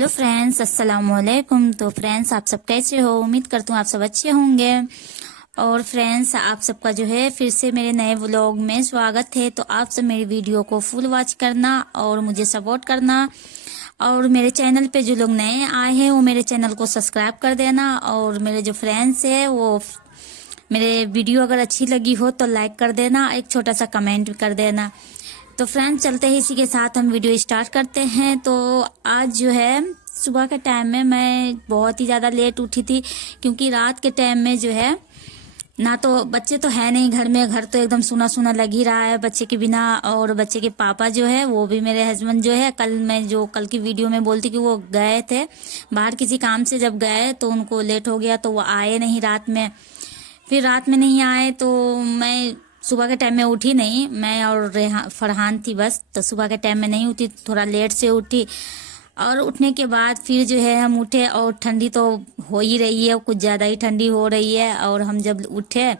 Hello friends, अस्सलाम वालेकुम। तो फ्रेंड्स, आप सब कैसे हो? उम्मीद करती हूँ आप सब अच्छे होंगे। और फ्रेंड्स, आप सबका जो है फिर से मेरे नए व्लॉग में स्वागत है। तो आप सब मेरी वीडियो को फुल वॉच करना और मुझे सपोर्ट करना। और मेरे चैनल पे जो लोग नए आए हैं वो मेरे चैनल को सब्सक्राइब कर देना। और मेरे जो फ्रेंड्स है वो मेरे वीडियो अगर अच्छी लगी हो तो लाइक कर देना, एक छोटा सा कमेंट भी कर देना। तो फ्रेंड्स, चलते हैं इसी के साथ हम वीडियो स्टार्ट करते हैं। तो आज जो है सुबह के टाइम में मैं बहुत ही ज़्यादा लेट उठी थी, क्योंकि रात के टाइम में जो है ना तो बच्चे तो है नहीं घर में, घर तो एकदम सुना सुना लग ही रहा है बच्चे के बिना। और बच्चे के पापा जो है वो भी मेरे हस्बैंड जो है, कल की वीडियो में बोलती कि वो गए थे बाहर किसी काम से, जब गए तो उनको लेट हो गया तो वो आए नहीं रात में। फिर रात में नहीं आए तो मैं सुबह के टाइम में उठी नहीं, मैं और फरहान थी बस। तो सुबह के टाइम में नहीं उठी, थोड़ा लेट से उठी। और उठने के बाद फिर जो है हम उठे, और ठंडी तो हो ही रही है, कुछ ज़्यादा ही ठंडी हो रही है। और हम जब उठे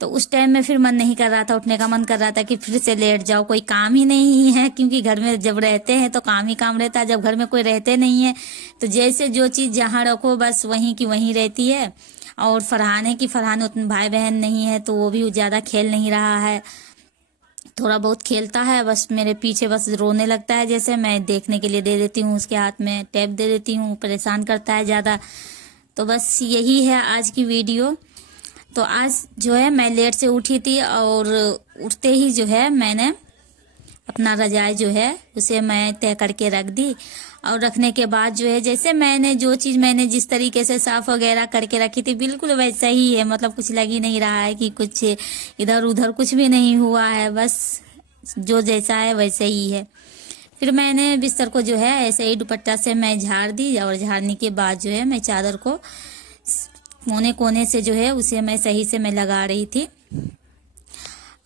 तो उस टाइम में फिर मन नहीं कर रहा था उठने का, मन कर रहा था कि फिर से लेट जाओ, कोई काम ही नहीं है। क्योंकि घर में जब रहते हैं तो काम ही काम रहता है, जब घर में कोई रहते नहीं है तो जैसे जो चीज़ जहाँ रखो बस वहीं की वहीं रहती है। और फरहान है कि फरहान उतने भाई बहन नहीं है तो वो भी ज़्यादा खेल नहीं रहा है, थोड़ा बहुत खेलता है, बस मेरे पीछे बस रोने लगता है। जैसे मैं देखने के लिए दे देती हूँ, उसके हाथ में टैब दे देती हूँ, परेशान करता है ज़्यादा। तो बस यही है आज की वीडियो। तो आज जो है मैं लेट से उठी थी, और उठते ही जो है मैंने अपना रजाई जो है उसे मैं तय करके रख दी। और रखने के बाद जो है जैसे मैंने जो चीज़ मैंने जिस तरीके से साफ वगैरह करके रखी थी बिल्कुल वैसा ही है, मतलब कुछ लग ही नहीं रहा है कि कुछ इधर उधर कुछ भी नहीं हुआ है, बस जो जैसा है वैसे ही है। फिर मैंने बिस्तर को जो है ऐसे ही दुपट्टा से मैं झाड़ दी, और झाड़ने के बाद जो है मैं चादर को कोने कोने से जो है उसे मैं सही से मैं लगा रही थी,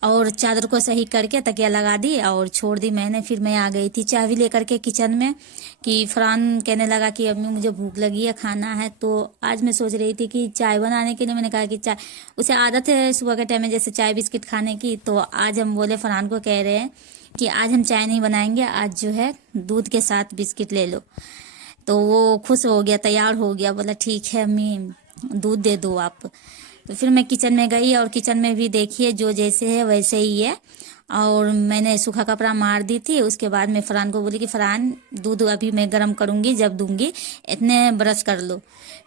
और चादर को सही करके तकिया लगा दी और छोड़ दी मैंने। फिर मैं आ गई थी चाबी लेकर के किचन में, कि फरहान कहने लगा कि अम्मी मुझे भूख लगी है, खाना है। तो आज मैं सोच रही थी कि चाय बनाने के लिए, मैंने कहा कि चाय, उसे आदत है सुबह के टाइम में जैसे चाय बिस्किट खाने की। तो आज हम बोले, फरहान को कह रहे हैं कि आज हम चाय नहीं बनाएंगे, आज जो है दूध के साथ बिस्किट ले लो। तो वो खुश हो गया, तैयार हो गया, बोला ठीक है अम्मी दूध दे दो आप। तो फिर मैं किचन में गई, और किचन में भी देखिए जो जैसे है वैसे ही है। और मैंने सूखा कपड़ा मार दी थी। उसके बाद मैं फरहान को बोली कि फरहान दूध अभी मैं गर्म करूंगी, जब दूंगी इतने ब्रश कर लो।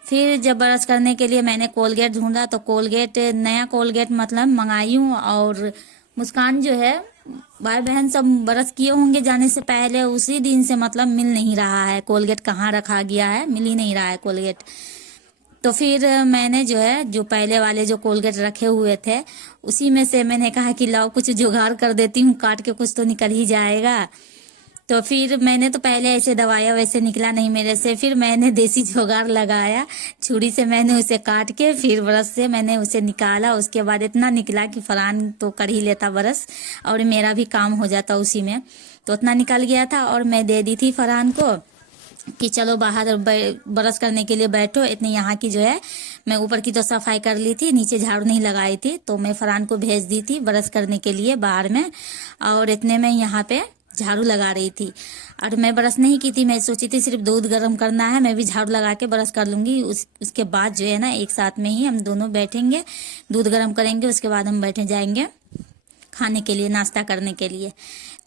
फिर जब ब्रश करने के लिए मैंने कोलगेट ढूंढा तो कोलगेट, नया कोलगेट मतलब मंगाई हूँ। और मुस्कान जो है, भाई बहन सब ब्रश किए होंगे जाने से पहले, उसी दिन से मतलब मिल नहीं रहा है कोलगेट, कहाँ रखा गया है मिल ही नहीं रहा है कोलगेट। तो फिर मैंने जो है जो पहले वाले जो कोलगेट रखे हुए थे उसी में से मैंने कहा कि लाओ कुछ जुगाड़ कर देती हूँ, काट के कुछ तो निकल ही जाएगा। तो फिर मैंने तो पहले ऐसे दबाया, वैसे निकला नहीं मेरे से। फिर मैंने देसी जुगाड़ लगाया, छुरी से मैंने उसे काट के फिर ब्रश से मैंने उसे निकाला। उसके बाद इतना निकला कि फरहान तो कर ही लेता ब्रश, और मेरा भी काम हो जाता उसी में। तो उतना निकल गया था, और मैं दे दी थी फरहान को कि चलो बाहर ब्रश करने के लिए बैठो। इतनी यहाँ की जो है मैं ऊपर की तो सफाई कर ली थी, नीचे झाड़ू नहीं लगाई थी, तो मैं फरहान को भेज दी थी ब्रश करने के लिए बाहर में। और इतने में यहाँ पे झाड़ू लगा रही थी, और मैं ब्रश नहीं की थी, मैं सोची थी सिर्फ दूध गर्म करना है, मैं भी झाड़ू लगा के ब्रश कर लूंगी। उसके बाद जो है ना एक साथ में ही हम दोनों बैठेंगे, दूध गर्म करेंगे, उसके बाद हम बैठे जाएंगे खाने के लिए, नाश्ता करने के लिए।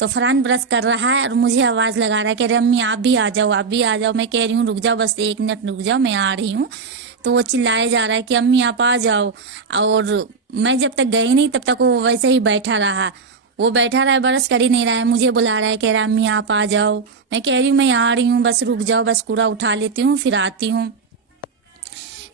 तो फरहान ब्रश कर रहा है और मुझे आवाज लगा रहा है, कह रहे अम्मी आप भी आ जाओ, आप भी आ जाओ। मैं कह रही हूँ रुक जाओ, बस 1 मिनट रुक जाओ, मैं आ रही हूँ। तो वो चिल्लाए जा रहा है कि अम्मी आप आ जाओ। और मैं जब तक गई नहीं तब तक वो वैसे ही बैठा रहा, वो बैठा रहा है, ब्रश कर ही नहीं रहा है, मुझे बुला रहा है, कह रहा है अम्मी आप आ जाओ। मैं कह रही हूँ मैं आ रही हूँ, बस रुक जाओ, बस कूड़ा उठा लेती हूँ फिर आती हूँ।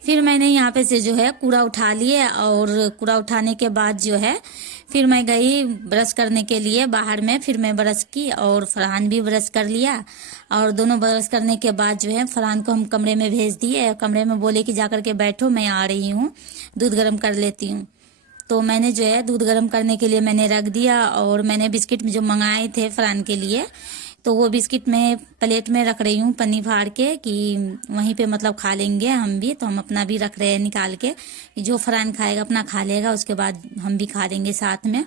फिर मैंने यहाँ पे से जो है कूड़ा उठा लिए, और कूड़ा उठाने के बाद जो है फिर मैं गई ब्रश करने के लिए बाहर में। फिर मैं ब्रश की और फरहान भी ब्रश कर लिया, और दोनों ब्रश करने के बाद जो है फरहान को हम कमरे में भेज दिए। कमरे में बोले कि जाकर के बैठो, मैं आ रही हूँ, दूध गर्म कर लेती हूँ। तो मैंने जो है दूध गर्म करने के लिए मैंने रख दिया, और मैंने बिस्किट जो मंगाए थे फरहान के लिए तो वो बिस्किट मैं प्लेट में रख रही हूँ पन्नी फाड़ के, कि वहीं पे मतलब खा लेंगे हम भी। तो हम अपना भी रख रहे हैं निकाल के, जो फरहान खाएगा अपना खा लेगा, उसके बाद हम भी खा लेंगे साथ में।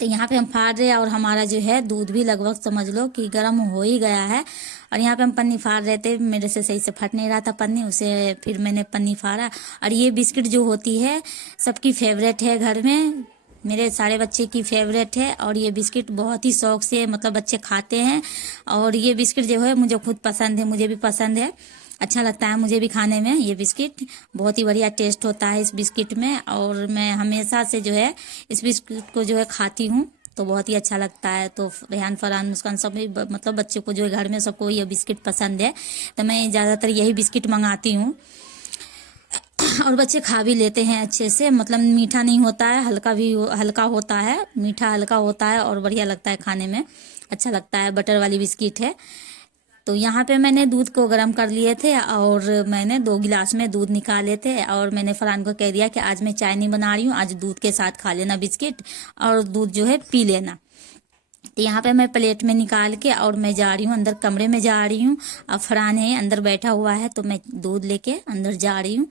तो यहाँ पे हम फाड़ रहे हैं, और हमारा जो है दूध भी लगभग समझ लो कि गर्म हो ही गया है। और यहाँ पे हम पन्नी फाड़ रहे थे, मेरे से सही से फट नहीं रहा था पन्नी, उसे फिर मैंने पन्नी फाड़ा। और ये बिस्किट जो होती है सबकी फेवरेट है घर में, मेरे सारे बच्चे की फेवरेट है। और ये बिस्किट बहुत ही शौक से मतलब बच्चे खाते हैं। और ये बिस्किट जो है मुझे खुद पसंद है, मुझे भी पसंद है, अच्छा लगता है मुझे भी खाने में। ये बिस्किट बहुत ही बढ़िया टेस्ट होता है इस बिस्किट में, और मैं हमेशा से जो है इस बिस्किट को जो है खाती हूँ, तो बहुत ही अच्छा लगता है। तो रेहान, फरहान, मुस्कान सब मतलब बच्चों को जो है घर में सबको ये बिस्किट पसंद है, तो मैं ज़्यादातर यही बिस्किट मंगाती हूँ। और बच्चे खा भी लेते हैं अच्छे से, मतलब मीठा नहीं होता है, हल्का होता है, मीठा हल्का होता है और बढ़िया लगता है खाने में, अच्छा लगता है। बटर वाली बिस्किट है। तो यहाँ पे मैंने दूध को गर्म कर लिए थे और मैंने 2 गिलास में दूध निकाले थे, और मैंने फरहान को कह दिया कि आज मैं चाय नहीं बना रही हूँ, आज दूध के साथ खा लेना बिस्किट और दूध जो है पी लेना। तो यहाँ पे मैं प्लेट में निकाल के और मैं जा रही हूँ अंदर, कमरे में जा रही हूँ। अब फरहान है अंदर बैठा हुआ है, तो मैं दूध लेके अंदर जा रही हूँ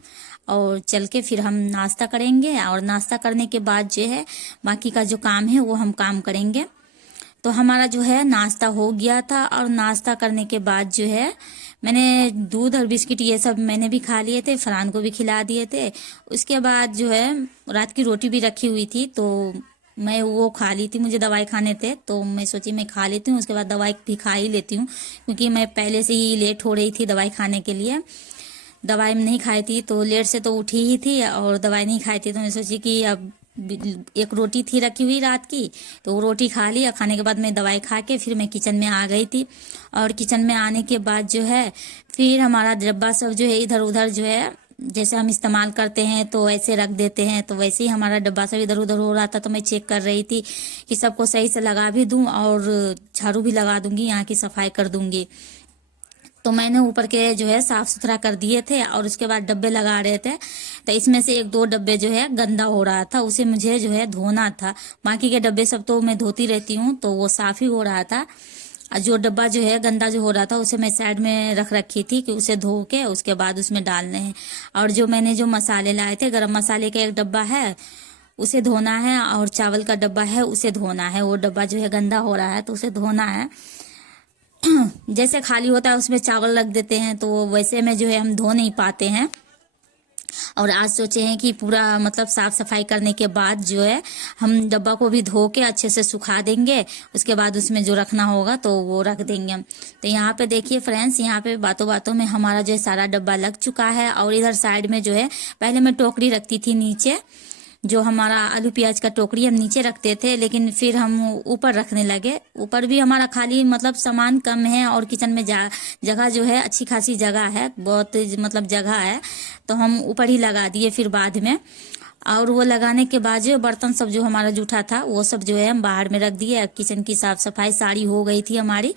और चल के फिर हम नाश्ता करेंगे। और नाश्ता करने के बाद जो है बाकी का जो काम है वो हम काम करेंगे। तो हमारा जो है नाश्ता हो गया था, और नाश्ता करने के बाद जो है मैंने दूध और बिस्किट ये सब मैंने भी खा लिए थे, फरहान को भी खिला दिए थे। उसके बाद जो है रात की रोटी भी रखी हुई थी, तो मैं वो खा ली थी, मुझे दवाई खाने थे तो मैं सोची मैं खा लेती हूँ, उसके बाद दवाई भी खा ही लेती हूँ, क्योंकि मैं पहले से ही लेट हो रही थी दवाई खाने के लिए। दवाई नहीं खाई थी तो लेट से तो उठी ही थी, और दवाई नहीं खाई थी तो मैं सोची कि अब एक रोटी थी रखी हुई रात की, तो वो रोटी खा ली। और खाने के बाद मैं दवाई खा के फिर मैं किचन में आ गई थी। और किचन में आने के बाद जो है फिर हमारा डब्बा सब जो है इधर उधर जो है, जैसे हम इस्तेमाल करते हैं तो ऐसे रख देते हैं, तो वैसे ही हमारा डब्बा सब इधर उधर हो रहा था। तो मैं चेक कर रही थी कि सबको सही से लगा भी दूं और झाड़ू भी लगा दूंगी, यहाँ की सफाई कर दूंगी। तो मैंने ऊपर के जो है साफ सुथरा कर दिए थे, और उसके बाद डब्बे लगा रहे थे। तो इसमें से 1-2 डब्बे जो है गंदा हो रहा था, उसे मुझे जो है धोना था। बाकी के डब्बे सब तो मैं धोती रहती हूँ, तो वो साफ ही हो रहा था। और जो डब्बा जो है गंदा जो हो रहा था उसे मैं साइड में रख रखी थी कि उसे धो के उसके बाद उसमें डालने हैं। और जो मैंने जो मसाले लाए थे, गरम मसाले का एक डब्बा है उसे धोना है, और चावल का डब्बा है उसे धोना है। वो डब्बा जो है गंदा हो रहा है तो उसे धोना है। जैसे खाली होता है उसमें चावल रख देते हैं, तो वैसे में जो है हम धो नहीं पाते हैं। और आज सोचे हैं कि पूरा मतलब साफ सफाई करने के बाद जो है हम डब्बा को भी धो के अच्छे से सुखा देंगे, उसके बाद उसमें जो रखना होगा तो वो रख देंगे हम। तो यहाँ पे देखिए फ्रेंड्स, यहाँ पे बातों बातों में हमारा जो है सारा डब्बा लग चुका है। और इधर साइड में जो है पहले मैं टोकरी रखती थी नीचे, जो हमारा आलू प्याज का टोकरी हम नीचे रखते थे, लेकिन फिर हम ऊपर रखने लगे। ऊपर भी हमारा खाली मतलब सामान कम है, और किचन में जगह जो है अच्छी खासी जगह है, बहुत मतलब जगह है, तो हम ऊपर ही लगा दिए फिर बाद में। और वो लगाने के बाद जो बर्तन सब जो हमारा जूठा था वो सब जो है हम बाहर में रख दिए। किचन की साफ सफाई सारी हो गई थी हमारी।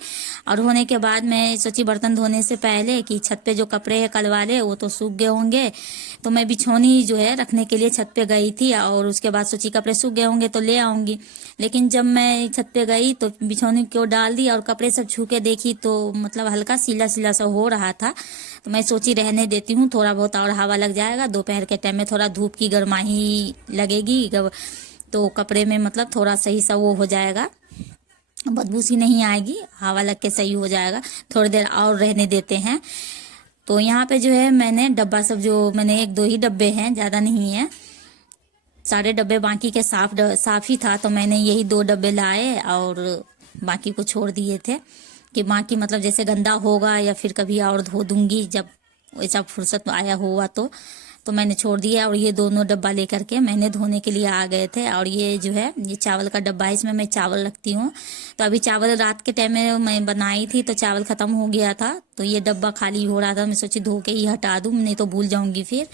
और होने के बाद मैं सोची बर्तन धोने से पहले कि छत पे जो कपड़े हैं कल वाले वो तो सूख गए होंगे, तो मैं बिछौनी जो है रखने के लिए छत पे गई थी। और उसके बाद सोची कपड़े सूख गए होंगे तो ले आऊंगी, लेकिन जब मैं छत पे गई तो बिछौनी को डाल दी और कपड़े सब छू के देखी तो मतलब हल्का सीला सीला सा हो रहा था। तो मैं सोची रहने देती हूँ, थोड़ा बहुत और हवा लग जाएगा, दोपहर के टाइम में थोड़ा धूप की गर्माही लगेगी तो कपड़े में मतलब थोड़ा सही सा वो हो जाएगा, बदबू सी नहीं आएगी, हवा लग के सही हो जाएगा। थोड़ी देर और रहने देते हैं। तो यहाँ पे जो है मैंने डब्बा सब जो मैंने 1-2 ही डब्बे हैं, ज्यादा नहीं है, सारे डब्बे बाकी के साफ ही था, तो मैंने यही 2 डब्बे लाए और बाकी को छोड़ दिए थे कि बाकी मतलब जैसे गंदा होगा या फिर कभी और धो दूंगी जब वैसा फुर्सत आया हुआ तो मैंने छोड़ दिया। और ये दोनों डब्बा लेकर के मैंने धोने के लिए आ गए थे। और ये जो है ये चावल का डब्बा है, इसमें मैं चावल रखती हूँ। तो अभी चावल रात के टाइम में मैं बनाई थी तो चावल खत्म हो गया था, तो ये डब्बा खाली हो रहा था, मैं सोची धो के ही हटा दूँ, नहीं तो भूल जाऊंगी फिर।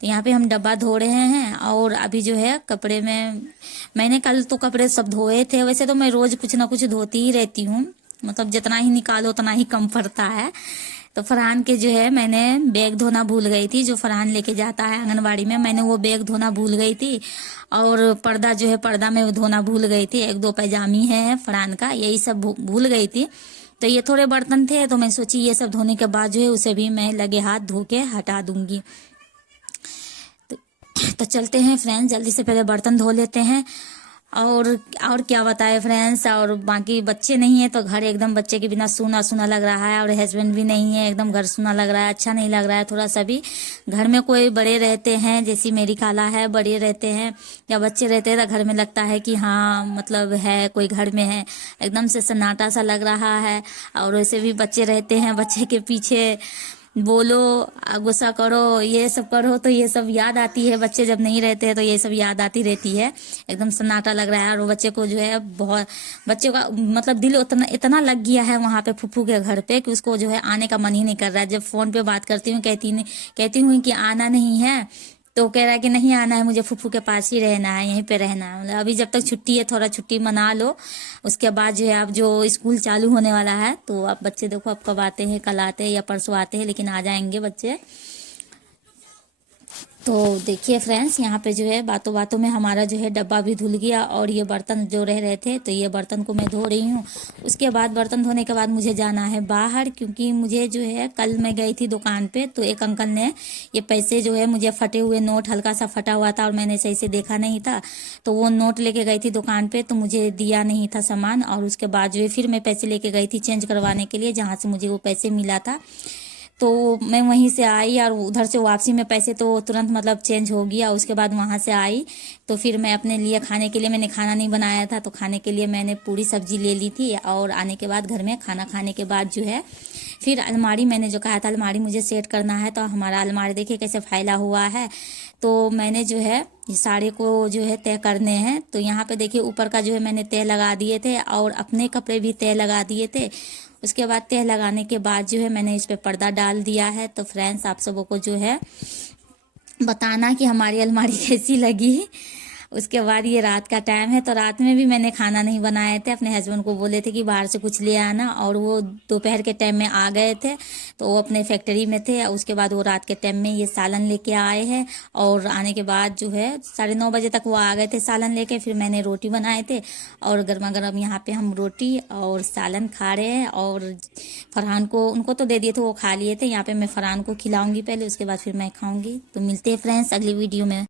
तो यहाँ पे हम डब्बा धो रहे हैं। और अभी जो है कपड़े में मैंने कल तो कपड़े सब धोए थे, वैसे तो मैं रोज कुछ ना कुछ धोती ही रहती हूँ, मतलब जितना ही निकालो उतना ही कम पड़ता है। तो फरहान के जो है मैंने बैग धोना भूल गई थी, जो फरहान लेके जाता है आंगनबाड़ी में, मैंने वो बैग धोना भूल गई थी। और पर्दा जो है पर्दा में धोना भूल गई थी, 1-2 पैजामी है फरहान का, यही सब भूल गई थी। तो ये थोड़े बर्तन थे, तो मैं सोची ये सब धोने के बाद जो है उसे भी मैं लगे हाथ धो के हटा दूंगी। तो चलते हैं फ्रेंड्स, जल्दी से पहले बर्तन धो लेते हैं। और और क्या बताए फ्रेंड्स, और बाकी बच्चे नहीं है तो घर एकदम बच्चे के बिना सूना सूना लग रहा है, और हस्बैंड भी नहीं है, एकदम घर सूना लग रहा है, अच्छा नहीं लग रहा है थोड़ा सा भी। घर में कोई बड़े रहते हैं, जैसी मेरी खाला है, बड़े रहते हैं या बच्चे रहते हैं तो घर में लगता है कि हाँ मतलब है कोई घर में है, एकदम से सन्नाटा सा लग रहा है। और वैसे भी बच्चे रहते हैं, बच्चे के पीछे बोलो, गुस्सा करो, ये सब करो तो ये सब याद आती है। बच्चे जब नहीं रहते हैं तो ये सब याद आती रहती है, एकदम सन्नाटा लग रहा है। और वो बच्चे को जो है बहुत, बच्चे का मतलब दिल उतना इतना लग गया है वहां पे फूफू के घर पे कि उसको जो है आने का मन ही नहीं कर रहा है। जब फोन पे बात करती हूँ कहती हूँ कि आना नहीं है, तो कह रहा है कि नहीं आना है, मुझे फूफू के पास ही रहना है, यहीं पे रहना है। मतलब अभी जब तक छुट्टी है थोड़ा छुट्टी मना लो, उसके बाद जो है अब जो स्कूल चालू होने वाला है तो अब बच्चे देखो अब कब आते हैं, कल आते हैं या परसों आते हैं, लेकिन आ जाएंगे बच्चे। तो देखिए फ्रेंड्स, यहाँ पे जो है बातों बातों में हमारा जो है डब्बा भी धुल गया, और ये बर्तन जो रह रहे थे तो ये बर्तन को मैं धो रही हूँ। उसके बाद बर्तन धोने के बाद मुझे जाना है बाहर, क्योंकि मुझे जो है कल मैं गई थी दुकान पे तो एक अंकल ने ये पैसे जो है मुझे फटे हुए नोट, हल्का सा फटा हुआ था और मैंने सही से देखा नहीं था, तो वो नोट लेके गई थी दुकान पे, तो मुझे दिया नहीं था सामान। और उसके बाद जो है फिर मैं पैसे लेके गई थी चेंज करवाने के लिए, जहाँ से मुझे वो पैसे मिला था। तो मैं वहीं से आई और उधर से वापसी में पैसे तो तुरंत मतलब चेंज हो गया। उसके बाद वहां से आई तो फिर मैं अपने लिए खाने के लिए, मैंने खाना नहीं बनाया था तो खाने के लिए मैंने पूरी सब्जी ले ली थी। और आने के बाद घर में खाना खाने के बाद जो है फिर अलमारी, मैंने जो कहा था अलमारी मुझे सेट करना है, तो हमारा अलमारी देखिए कैसे फैला हुआ है। तो मैंने जो है ये साड़े को जो है तय करने हैं, तो यहाँ पे देखिए ऊपर का जो है मैंने तय लगा दिए थे और अपने कपड़े भी तय लगा दिए थे। उसके बाद तय लगाने के बाद जो है मैंने इस पे पर्दा डाल दिया है। तो फ्रेंड्स आप सबों को जो है बताना कि हमारी अलमारी कैसी लगी। उसके बाद ये रात का टाइम है, तो रात में भी मैंने खाना नहीं बनाए थे, अपने हस्बैंड को बोले थे कि बाहर से कुछ ले आना, और वो दोपहर के टाइम में आ गए थे, तो वो अपने फैक्ट्री में थे। उसके बाद वो रात के टाइम में ये सालन लेके आए हैं, और आने के बाद जो है 9:30 तक वो आ गए थे सालन लेके। फिर मैंने रोटी बनाए थे और गर्मा गर्म यहाँ पे हम रोटी और सालन खा रहे हैं। और फरहान को, उनको तो दे दिए थे, वो खा लिए थे। यहाँ पे मैं फरहान को खिलाऊंगी पहले, उसके बाद फिर मैं खाऊंगी। तो मिलते हैं फ्रेंड्स अगली वीडियो में।